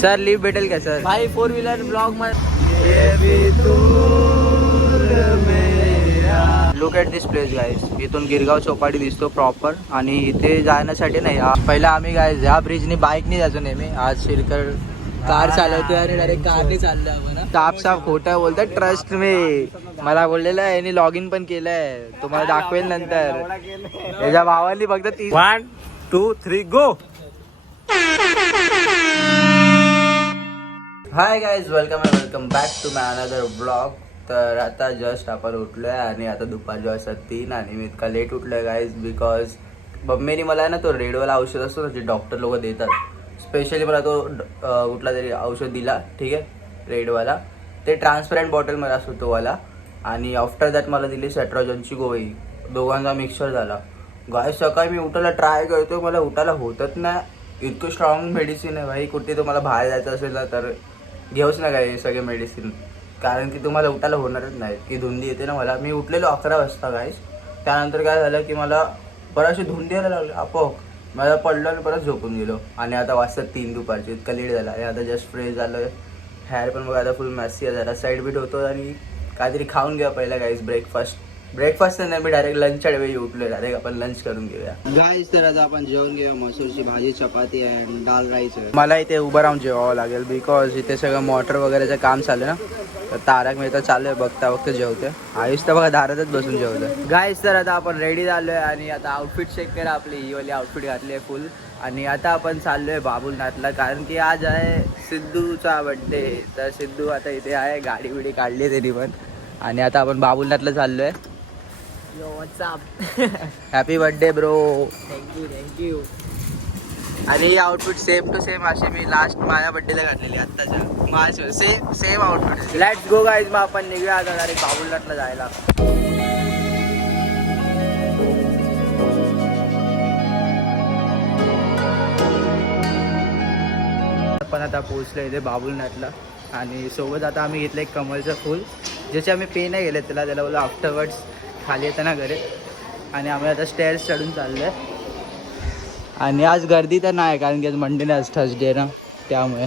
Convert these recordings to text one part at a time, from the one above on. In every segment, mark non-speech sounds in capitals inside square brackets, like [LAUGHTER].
Sir leave भेटेल का sir भाई फोर व्हीलर ब्लॉगमध्ये look at this place guys इथून गिरगाव चौपाटी दिसतो प्रॉपर आणि इथे जाण्यासाठी नाही. पहिला आम्ही काय ह्या ब्रिजनी बाईकनी जायचो नेहमी. आज शिरकर कार चालवतोय आणि डायरेक्ट कारने चाललोय आपण साफ साफ खोटं बोलतात ट्रस्ट मी मला बोललेलं आहे यांनी लॉग इन पण केलंय. तुम्हाला दाखवेल नंतर. त्याच्या भावाली फक्त ती one two three go hi guys welcome and welcome back to my another blog तर आता जस्ट आपण उठलोय आणि आता दुपारच्या वाजता तीन आणि मी इतका लेट उठलोय गाईज बिकॉज मम्मीने मला आहे ना तो रेडवाला औषध असतो ना जे डॉक्टर लोक देतात. स्पेशली मला तो कुठला तरी औषध दिला ठीक आहे? रेडवाला ते ट्रान्सपरंट बॉटलमध्ये असतो तो वाला. आणि आफ्टर दॅट मला दिली सेट्रॉजनची गोळी. दोघांचा मिक्सर झाला. गाय सकाळी मी उठायला ट्राय करतो मला उठायला होतच नाही. इतकं स्ट्रॉंग मेडिसिन आहे भाई. कुठे तुम्हाला बाहेर जायचं असेल ना तर घेऊच नका हे सगळे मेडिसिन कारण की तुम्हाला उठायला होणारच नाही. की धुंदी येते ना मला. मी उठलेलो अकरा वाजता गाईस त्यानंतर काय झालं की मला बराचशी धुंदी यायला लागली. आपोआप मला पडलं आणि परत झोपून गेलो. आणि आता वाजता तीन दुपारची. इतका लेट झाला. आणि आता जस्ट फ्रेश झालं हेअर पण बघा आता फुल मॅसी आहे. जरा साईड बीट होतो आणि काहीतरी खाऊन घ्या पहिला गाईस ब्रेकफास्ट ब्रेकफास्ट नाही मी डायरेक्ट लंचच्या वेळी उठलो डायरेक्ट आपण लंच करून घेऊया. गाईस तर आता आपण जेवण घेऊया. मसूरची भाजी चपाती आणि डाल राईस मला इथे उभं राहून जेवावं लागेल बिकॉज इथे सगळं मोटर वगैरेचं काम चालू आहे ना. तर तारक मेहता चालू आहे बघता बघता जेवते आयुष तर बघा दारातच बसून जेवतं गाईस तर आता आपण रेडी झालोय आणि आता आउटफिट चेक करा. आपली ही वाली आउटफिट घातली आहे फुल आणि आता आपण चाललोय बाबुलनाथला कारण की आज आहे सिद्धूचा बड्डे तर सिद्धू आता इथे आहे गाडी बिडी काढली आहे त्यांनी पण. आणि आता आपण बाबुलनाथला चाललोय. Yo WhatsApp happy birthday bro thank you thank you आणि ही आउटफिट सेम टू सेम अशी मी लास्ट माझ्या बड्डेला घातलेली आत्ताच्या. माझ्या same same outfit let's go guys मग आपण निघूया आता डायरेक्ट बाबुलनाथला जायला. आपण आता पोहोचलो इथे बाबुलनाथला. आणि सोबत आता आम्ही घेतलं एक कमलचं फूल ज्याचे आम्ही पे नाही गेले त्याला त्याला बोला आफ्टरवर्ड्स खाली येताना घरी. आणि आम्ही आता स्टेअर्स चढून चाललो आहे आणि आज गर्दी तर नाही कारण की आज मंडे नाही आज थर्सडे ना त्यामुळे.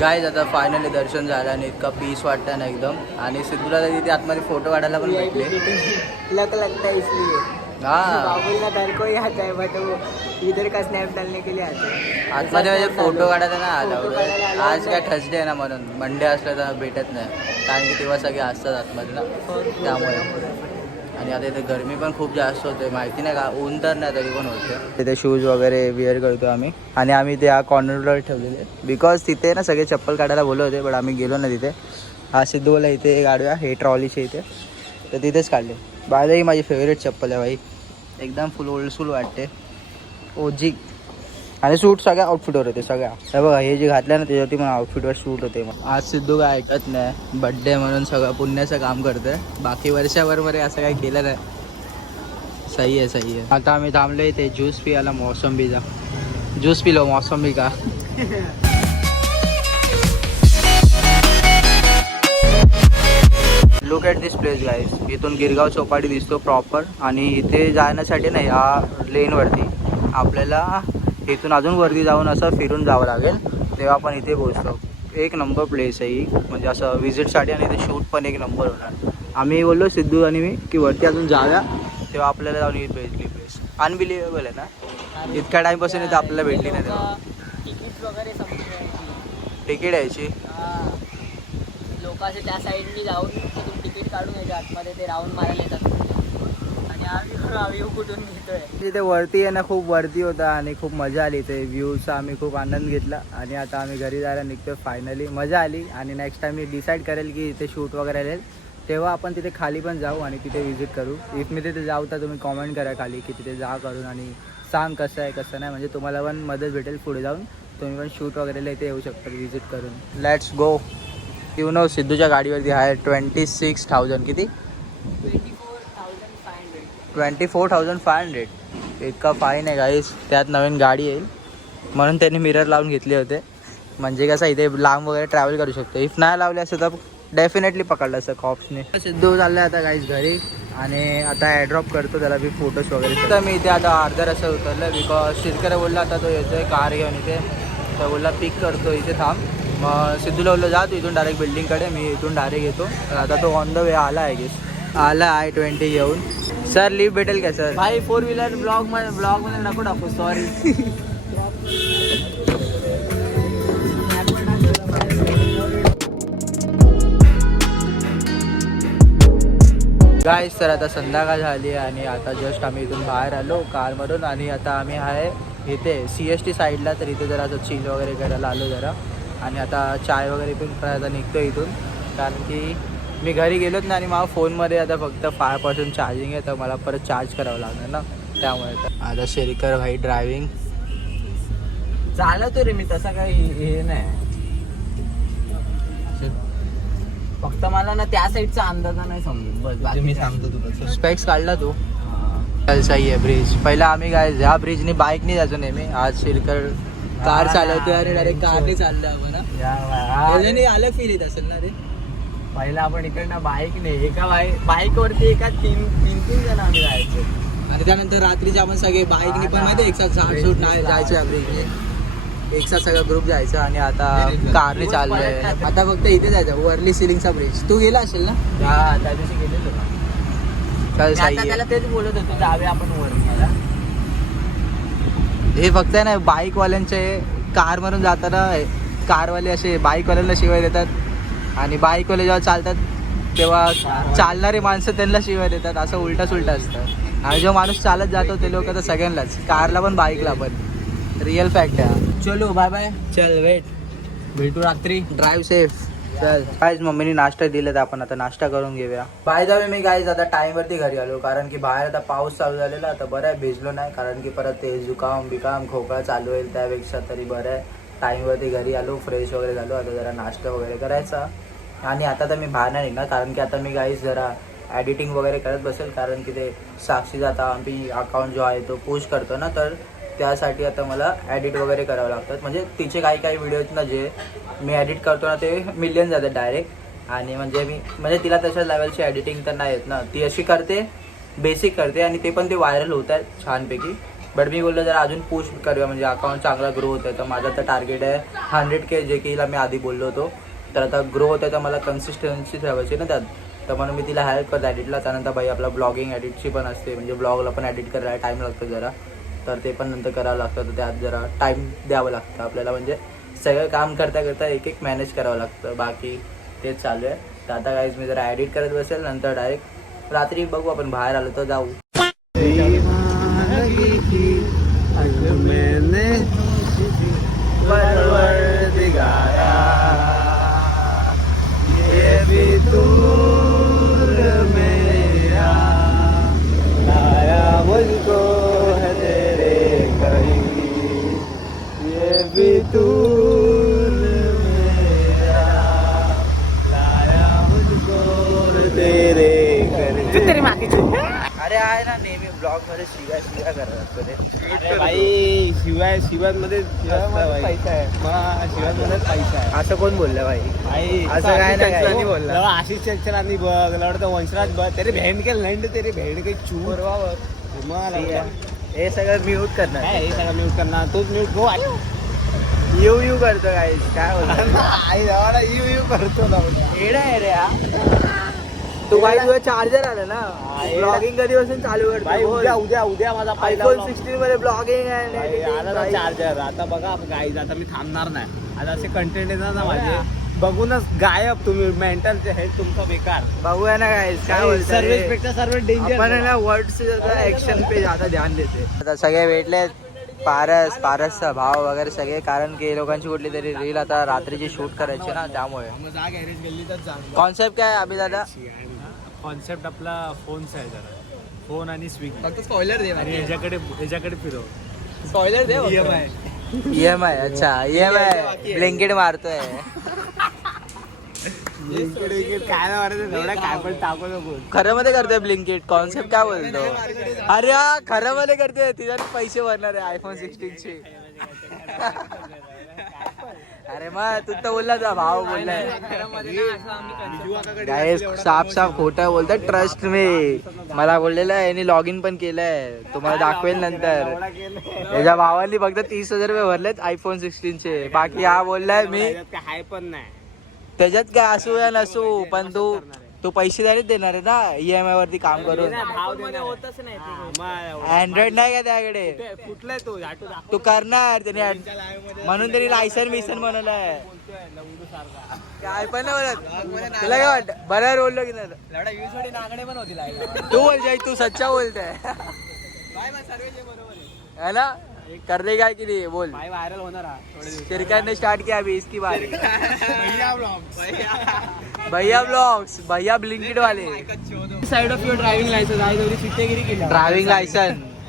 काय आता फायनली दर्शन झालं आणि इतका पीस वाटतं ना एकदम. आणि सिद्धूला तिथे आतमध्ये फोटो काढायला पण भेटले. लक लगता इसलिए. बाबुल का डर को ही आता है बट वो इधर का स्नैप डालने के लिए आता है. आतमध्ये म्हणजे फोटो काढायला नाही आला आज काय. थर्सडे आहे ना म्हणून. मंडे असलं तर भेटत नाही. कारण की तेव्हा सगळे असतात आतमध्ये ना त्यामुळे. आणि आता इथे गरमी पण खूप जास्त होते. माहिती नाही का? ऊन तर नाही तरी पण होते. तिथे शूज वगैरे वेअर करतो आम्ही. आणि आम्ही त्या कॉर्नरवर ठेवलेले. बिकॉज तिथे ना सगळे चप्पल काढायला बोलत होते पण आम्ही गेलो ना तिथे. हा सिद्धूला इथे काढूया हे ट्रॉलीचे इथे. तर तिथेच काढले. बाय ही माझी फेवरेट चप्पल आहे भाई. एकदम फुल ओल्डफुल वाटते. ओजी आणि सूट सगळ्या आउटफिटवर होते सगळ्या. हे बघा हे जे घातलं ना त्याच्यावरती पण आउटफिटवर सूट होते. मग आज सिद्धू काय ऐकत नाही बड्डे म्हणून सगळं पुण्याचं काम करतोय. बाकी वर्षाभरमध्ये असं काही केलं नाही. सही आहे सही आहे. आता आम्ही थांबलो इथे ज्यूस पियाला मोसंबीचा. ज्यूस पिलो मोसंबी का? [LAUGHS] Look at this place guys इथून गिरगाव चौपाटी दिसतो प्रॉपर आणि इथे जाण्यासाठी नाही या लेनवरती आपल्याला इथून अजून वरती जाऊन असं फिरून जावं लागेल. तेव्हा आपण इथे पोहोचतो. एक नंबर प्लेस आहे ही. म्हणजे असं विजिटसाठी आणि इथे शूट पण एक नंबर होणार. आम्ही बोललो सिद्धू आणि मी की वरती अजून जाऊया. तेव्हा आपल्याला जाऊन ही भेटली प्लेस अनबिलिव्हेबल आहे ना? इतक्या टाईमपासून इथे आपल्याला भेटली नाही तेव्हा. तिकीट वगैरे संपले तिकीट यायची लोक असे त्या साईडनी जाऊन फुटेज काढून यायचे आतमध्ये ते राऊंड मारायला येतात. आणि कुठून घेतोय. तिथे वरती आहे ना खूप वरती होता आणि खूप मजा आली ते व्ह्यूचा आम्ही खूप आनंद घेतला. आणि आता आम्ही घरी जायला निघतो फायनली मजा आली. आणि नेक्स्ट टाइम मी डिसाईड करेल की इथे शूट वगैरे येईल तेव्हा आपण तिथे खाली पण जाऊ आणि तिथे व्हिजिट करू. इफ मी तिथे जाऊ तर तुम्ही कॉमेंट करा खाली की तिथे जा करून आणि सांग कसं आहे कसं नाही. म्हणजे तुम्हाला पण मदत भेटेल पुढे जाऊन. तुम्ही पण शूट वगैरेला इथे येऊ शकता व्हिजिट करून. लेट्स गो नो सिद्धूच्या गाडीवरती आहे ट्वेंटी सिक्स थाउजंड. किती? Twenty four thousand five hundred. इतका फाईन आहे गाईस त्यात नवीन गाडी येईल. म्हणून त्यांनी मिरर लावून घेतले होते. म्हणजे कसं इथे लांब वगैरे ट्रॅव्हल करू शकतो. इफ नाही लावले असं तर डेफिनेटली पकडलं असं कॉप्सने सिद्धू चाललं आता गाईस घरी. आणि आता ॲड्रॉप करतो. त्याला मी फोटोज वगैरे तर मी इथे आता अर्ध्या रस्त्यात उतरलं बिकॉज शिरकरे बोलला आता तो येतोय कार घेऊन इथे. तर बोलला पिक करतो. इथे थांब. मग सिद्धूला जा तू इथून डायरेक्ट बिल्डिंगकडे मी इथून डायरेक्ट येतो. आता तो ऑन द वे आला आहे गेस आला आय ट्वेंटी घेऊन. सर लिव्ह भेटेल का सर भाई फोर व्हीलर ब्लॉगमध्ये ब्लॉगमध्ये नको टाकू सॉरी गाईस तर आता संध्याकाळ झाली आणि आता जस्ट आम्ही इथून बाहेर आलो कारमधून. आणि आता आम्ही आहे इथे सी एस टी साईडला तर इथे जरा असं चिल वगैरे करायला आलो जरा. आणि आता चाय वगैरे पिऊन परत आता निघतो इथून. कारण की मी घरी गेलोच नाही आणि माझ्या फोनमध्ये आता फक्त फाय पर्सेंट चार्जिंग आहे तर मला परत चार्ज करावं लागणार ना. त्यामुळे तर. आता शेरकर भाई ड्रायव्हिंग चालवतो रे मी तसा काही हे नाही. फक्त मला ना त्या साईडचा अंदाज नाही समजत. बस मी. सांगतो तुला स्पेक्स काढला तू. चल सही आहे ब्रिज पहिला आम्ही काय ह्या ब्रिजने बाईकने जायचो नेहमी. आज शिरकर कार. चालवतोय आणि डायरेक्ट कारने चाललोय आपण अलग फील येत असेल ना रे पहिला आपण इकडनं बाईक नाही एका बाईक बाईक वरती एका तीन तीन तीन जण आम्ही जायचो आणि त्यानंतर रात्रीचे आपण सगळे बाईकने पण. माहिती एक साथ झाड सूट नाही जायचं ब्रिजने एक साथ सगळा ग्रुप जायचं आणि आता कारने चाललोय. आता फक्त इथे जायचं वर्ली सिलिंगचा ब्रिज तू गेला असेल ना? हा त्या दिवशी गेलेलो. त्याला तेच बोलत होतो जावे आपण वर. हे फक्त आहे ना बाईकवाल्यांचे कार मधून जाताना कारवाले असे बाईकवाल्यांना शिवाय देतात. आणि बाईकवाले जेव्हा चालतात तेव्हा चालणारे माणसं त्यांना शिवाय देतात. असं उलटा सुलटा असतं. आणि जो माणूस चालत जातो ते लोक तर सगळ्यांनाच. कारला पण बाईकला पण. रिअल फॅक्ट आहे. चलो बाय बाय चल वेट भेटू रात्री. ड्राईव्ह सेफ काहीच मम्मीने नाश्ता दिलेत तर आपण आता नाश्ता करून घेऊया. बाय द मी गाईज आता टाईमवरती घरी आलो कारण की बाहेर आता पाऊस चालू झालेला आता बरं आहे भिजलो नाही कारण की परत ते जुकाम बिकाम खोकळा चालू होईल त्यापेक्षा तरी बरं आहे. टाईमवरती घरी आलो फ्रेश वगैरे झालो आता जरा नाश्ता वगैरे करायचा. आणि आता तर मी बाहेर नाही निघणार कारण की आता मी गाईज जरा एडिटिंग वगैरे करत बसेल कारण की ते साक्षीचा आता आम्ही अकाउंट जो आहे तो पोस्ट करतो ना तर त्यासाठी आता मला ॲडिट वगैरे करावं लागतात. म्हणजे तिचे काही काही व्हिडिओज ना जे मी एडिट करतो ना ते मिलियन जातात डायरेक्ट आणि म्हणजे मी म्हणजे तिला तशा लेवलची एडिटिंग तर नाही येत ना. ती अशी करते बेसिक करते आणि ते पण ते व्हायरल होत आहेत छानपैकी. बट मी बोललो जरा अजून पुश करूया म्हणजे अकाउंट चांगला ग्रो होत आहे तर माझं तर टार्गेट आहे हंड्रेड के जे की मी आधी बोललो होतो. तर आता ग्रो होत आहे तर मला कन्सिस्टन्सी ठेवायची ना त्यात. तर म्हणून मी तिला हेल्प करतो एडिटला त्यानंतर बाई आपला ब्लॉगिंग एडिटची पण असते. म्हणजे ब्लॉगला पण एडिट करायला टाईम लागतो जरा. तर ते पण नंतर करावं लागतं. तर त्यात जरा टाईम द्यावं लागतं आपल्याला. म्हणजे सगळं काम करता करता एक एक मॅनेज करावं लागतं. बाकी तेच चालू आहे. तर आता काहीच मी जरा एडिट करत बसेल नंतर डायरेक्ट रात्री बघू आपण बाहेर आलो तर जाऊ. मैंने असं काय नाही बोलला. आशिष चंचलानी बघ लढतं वंशराज बघ तेरे बहन के लंड तेरे बहन के चूर. हे सगळं म्यूट करणार. हे सगळं म्यूट करणार? तूच म्यूट गो आई यू यू करतो काय काय बोलतो? यू यू करतो ना. आहे रे हा. तू काय तुझं चार्जर आलं ना. ब्लॉगिंग कधीपासून चालू करतो उद्या उद्या उद्या माझा आयफोन. सिक्स्टीन मध्ये ब्लॉगिंग आहे चार्जर आता बघा गाईज आता मी थांबणार नाही. आता असे कंटेंट येतात ना माझे. बघूनच गायब तुम्ही मेंटल जे आहे तुमचं बेकार. बघूया ना काय काय सर्वेच पेक्षा सर्व डेंजर ना वर्ड्स ऍक्शन पे आता ध्यान देते आता सगळे भेटले पारस पारसचा भाव वगैरे सगळे कारण की लोकांची कुठली तरी रील आता रात्रीची शूट करायची ना त्यामुळे. जा गॅरेज गेली तर जा. कॉन्सेप्ट काय अभि दादा? कॉन्सेप्ट आपला फोनचा आहे जरा. फोन आणि स्विगी फक्त स्पॉइलर दे आणि ह्याच्याकडे ह्याच्याकडे फिरव. स्पॉइलर दे ई एम आय अच्छा. ई एम आय ब्लँकेट मारतोय काय नाही मारायचं एवढा काय पण टाकू नको खरं मध्ये करतोय ब्लिंकेट कॉन्सेप्ट काय बोलतो? अरे खरं मध्ये करतोय तिच्याने पैसे भरणार आहे आयफोन सिक्स्टीन चे. अरे मग तू तर बोलला जा भाव बोललाय. साफ साफ खोटं बोलतात ट्रस्ट मी मला बोललेलं आहे यांनी लॉग इन पण केलंय. तुम्हाला दाखवेल नंतर. त्याच्या भावानी फक्त तीस हजार रुपये भरलेत आयफोन सिक्स्टीन चे. बाकी हा बोललाय मी. काय हाय पण नाही. त्याच्यात काय असू या नसू पण तू तू पैसे द्यायला देणार आहे ना ई एम आय वरती काम करून. होतच नाही. अँड्रॉइड नाही का त्याकडे? कुठलं तू? तू करणार त्याने म्हणून त्यांनी लायसन बिसन बनवलंय काय पण बोलत. तुला काय वाटत बरं बोललो की नाही नागडे पण होतील तू बोलतोय तू सच्चा बोलतोय. ना? करने काय की नाही? बोल। भाई व्हायरल होणार हा थोडे दिवस शिरकर ने स्टार्ट किया अभी इसकी बारी [LAUGHS] भैया ब्लॉग्स भैया ब्लिंकिट वाले। Side of your driving licence आहे तेवढी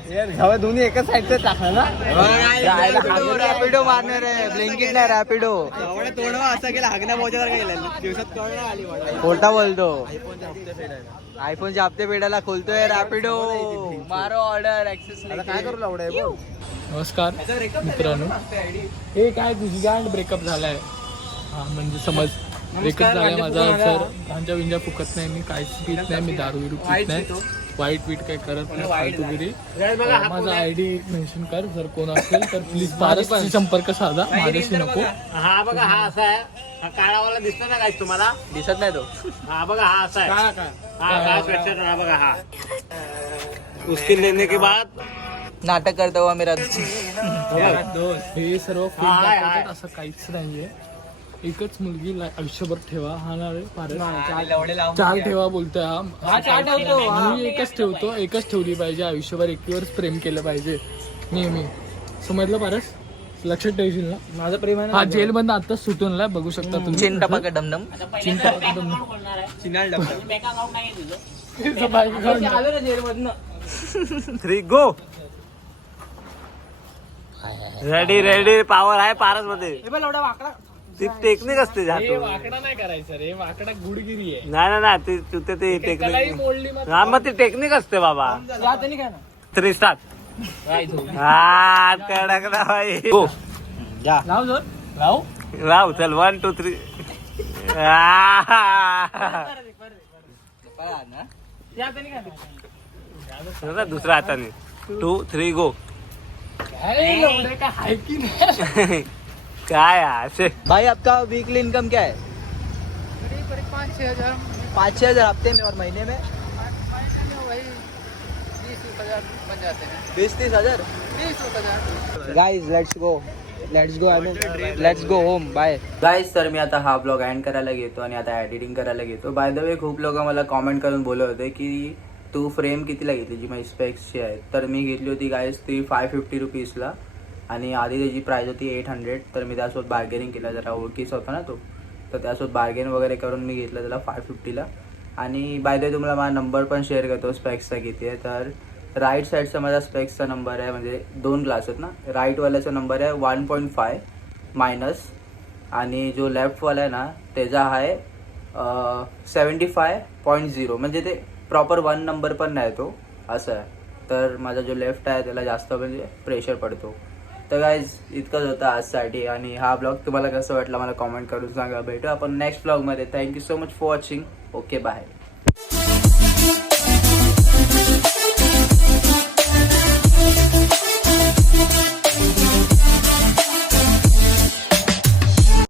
हवा दोन्ही एकाच साईडचे टाका ना? रॅपिडो मारणार आहे. ब्लिंकिट नाही रॅपिडो तोडवा असं केलं हागण्या मोजावर गेलं दिवसात कळणार आली खोटा बोलतो. आयफोनच्या हप्ते पेडाला खोलतोय रॅपिडो मारो ऑर्डर ऍक्सेस काय करू लावडं नमस्कार मित्रांनो. हे काय तुझी गांड ब्रेकअप झालाय. हा म्हणजे समज ब्रेकअप झालाय माझा सर गांजा विंजा फुकत नाही मी काहीच पित नाही मी दारू बिरू पित नाही वाईट बीट काही करत नाही माझा आय डी मेन्शन कर जर कोण असेल तर प्लीज पारसशी संपर्क साधा माझ्याशी नको. हा बघा हा असा आहे. हा काळावाला दिसतो ना काय तुम्हाला? दिसत नाही तो. हा बघा हा असा आहे. हा हा sweatshirt, हा बघा हा. उसकी लेने के बाद नाटक करता हुआ मेरा हे सर्व fake हाय, हाय. दाखवतात असं काहीच नाहीये. एकच मुलगी ला- आयुष्यभर ठेवा हा ना रे पारस चार ठेवा. बोलतोय हा. मी एकच ठेवतो एकच ठेवली पाहिजे आयुष्यभर एकटीवरच प्रेम केलं पाहिजे. नेहमी. समजलं पारस लक्षात ठेवशील ना? माझं प्रेम आहे हा जेल बंद आताच सुटून आलाय बघू शकता तुम्ही. चिंटा पाका डमडम. चिंता आलो ना जेलमधनं. Three go ready ready power आहे पारसमध्ये हे एवढा वाकडा. ती टेक्निक असते हे वाकडा नाही करायचं रे वाकडा गुडगिरी आहे. नाही नाही नाही ती तिथे ती टेक्निक मोडली मग हा मग ती टेक्निक असते बाबा. जात नाही काय ना थ्री स्टार हा कडक ना भाई गो लाव जोर. लाव राव चल वन टू थ्री दुसऱ्या हाताने. टू थ्री गो अरे का हाय [LAUGHS] काय असे भाई आपका वीकली इनकम क्या है? पाँच छह हजार। हफ्ते में और महीने में? बीस तीस हजार? Guys let's go let's go I mean let's go home bye guys तर मी आता हा ब्लॉग एंड करायला घेतो आणि आता एडिटिंग करायला घेतो बाय द वे खूप लोक मला कॉमेंट करून बोलत होते की तू फ्रेम कितीला घेतली जी? माझी स्पेक्सची आहे तर मी घेतली होती गाईज ती फाय फिफ्टी रुपीजला आणि आधी त्याची प्राईस होती एट हंड्रेड तर मी त्यासोबत बार्गेनिंग केलं. जरा ओळखीचा होता ना तो. तर त्यासोबत बार्गेन वगैरे करून मी घेतलं त्याला फाय फिफ्टीला आणि बाय द तुम्हाला माझा नंबर पण शेअर करतो. स्पेक्सचा किती आहे तर राईट साईडचा माझा स्पेक्सचा नंबर आहे. म्हणजे दोन ग्लास आहेत ना. राईटवाल्याचा नंबर आहे वन पॉईंट फाय मायनस आणि जो लेफ्टवाला आहे ना त्याचा आहे सेवन्टी फाय पॉईंट झिरो म्हणजे ते प्रॉपर वन नंबर पण नाही तो. असं आहे. तर माझा जो लेफ्ट आहे त्याला जास्त म्हणजे प्रेशर पडतो. तर गाईज इतकंच होतं आजसाठी. आणि हा ब्लॉग तुम्हाला कसं वाटला मला कॉमेंट करून सांगा. भेटू आपण नेक्स्ट ब्लॉगमध्ये thank you so much for watching okay bye